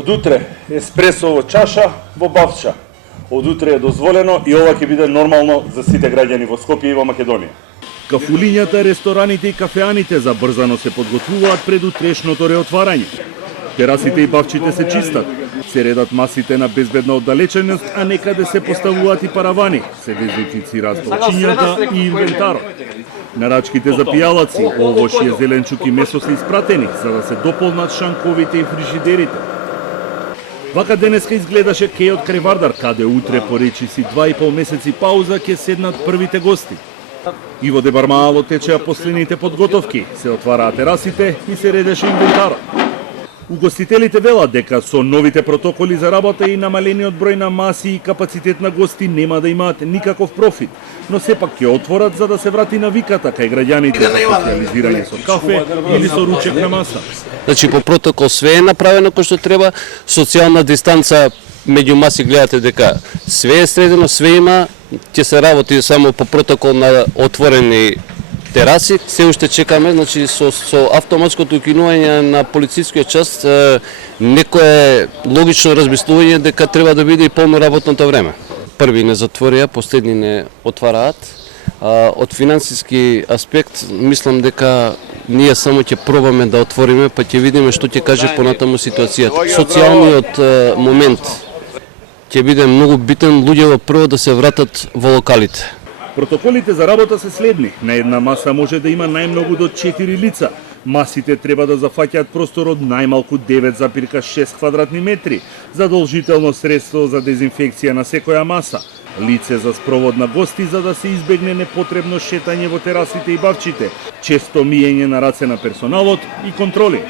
Од утре еспресо во чаша, во бавча. Од утре е дозволено и ова ќе биде нормално за сите граѓани во Скопје и во Македонија. Кафулињата, рестораните и кафеаните забрзано се подготвуваат пред утрешното реотварање. Терасите и бавчите се чистат, се редат масите на безбедна оддалеченост, а некаде се поставуваат и паравани, се дезинфицираат столчињата и инвентарот. Нарачките за пијалаци, овош и зеленчук и месо се испратени, за да се дополнат шанковите и фрижидерите. Вака денеска изгледаше кејот крај Вардар, каде утре по речиси 2,5 месеци пауза ќе седнат првите гости. И во Дебармаало течеа последните подготовки, се отвараа терасите и се редеше инвентарот. Угостителите велат дека со новите протоколи за работа и намалениот број на маси и капацитет на гости нема да имаат никаков профит, но сепак ќе отворат за да се врати навиката кај граѓаните за социализирање со кафе или со ручек на маса. Значи по протокол све е направено кој што треба, социјална дистанца меѓу маси гледате дека све е средено, све има, ќе се работи само по протокол на отворени тераси. Се уште чекаме, значи со автоматското укинување на полицискиот час, некое логично размислување дека треба да биде и полно работното време. Први не затворија, последни не отвараат. Од финансиски аспект мислам дека ние само ќе пробаме да отвориме, па ќе видиме што ќе каже понатаму ситуацијата. Социјалниот момент ќе биде многу битен, луѓето прво да се вратат во локалите. Протоколите за работа се следни. На една маса може да има најмногу до 4 лица. Масите треба да зафаќаат простор од најмалку 9,6 квадратни метри, задолжително средство за дезинфекција на секоја маса, лице за спровод на гости за да се избегне непотребно шетање во терасите и бавчите, често миење на раце на персоналот и контроли.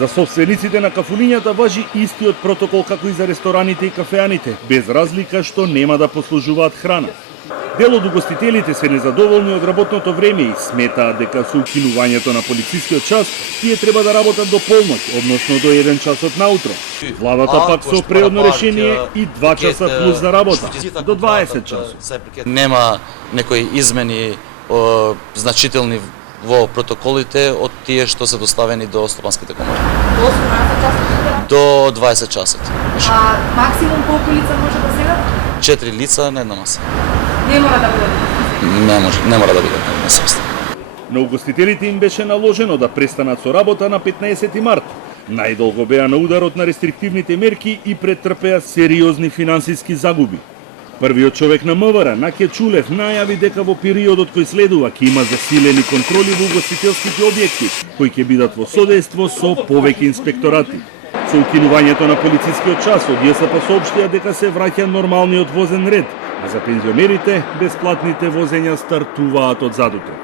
За собствениците на кафулињата важи истиот протокол како и за рестораните и кафеаните, без разлика што нема да послужуваат храна. Дел од угостителите се незадоволни од работното време и сметаат дека со укинувањето на полицискиот час тие треба да работат до полноќ, односно до 1 часот наутро. Владата пак со преодно решение и 2 часа плюс за работа, до 20 часот. Нема некои измени значителни во протоколите од тие што се доставени до стопанските комори. До 20 часот. А максимум колку лица може да седат? 4 лица на една маса. Не мора да биде. Не мора да биде на маса. На угостителите им беше наложено да престанат со работа на 15 март. Најдолго беа на ударот на рестриктивните мерки и претрпеа сериозни финансиски загуби. Првиот човек на МВР, Наке Чулев, најави дека во периодот кој следува ќе има засилени контроли во угостителските објекти, кои ќе бидат во содејство со повеќе инспекторати. Со укинувањето на полицискиот час, од ЈСП соопштија дека се враќа нормалниот возен ред, а за пензионерите бесплатните возења стартуваат од задутре.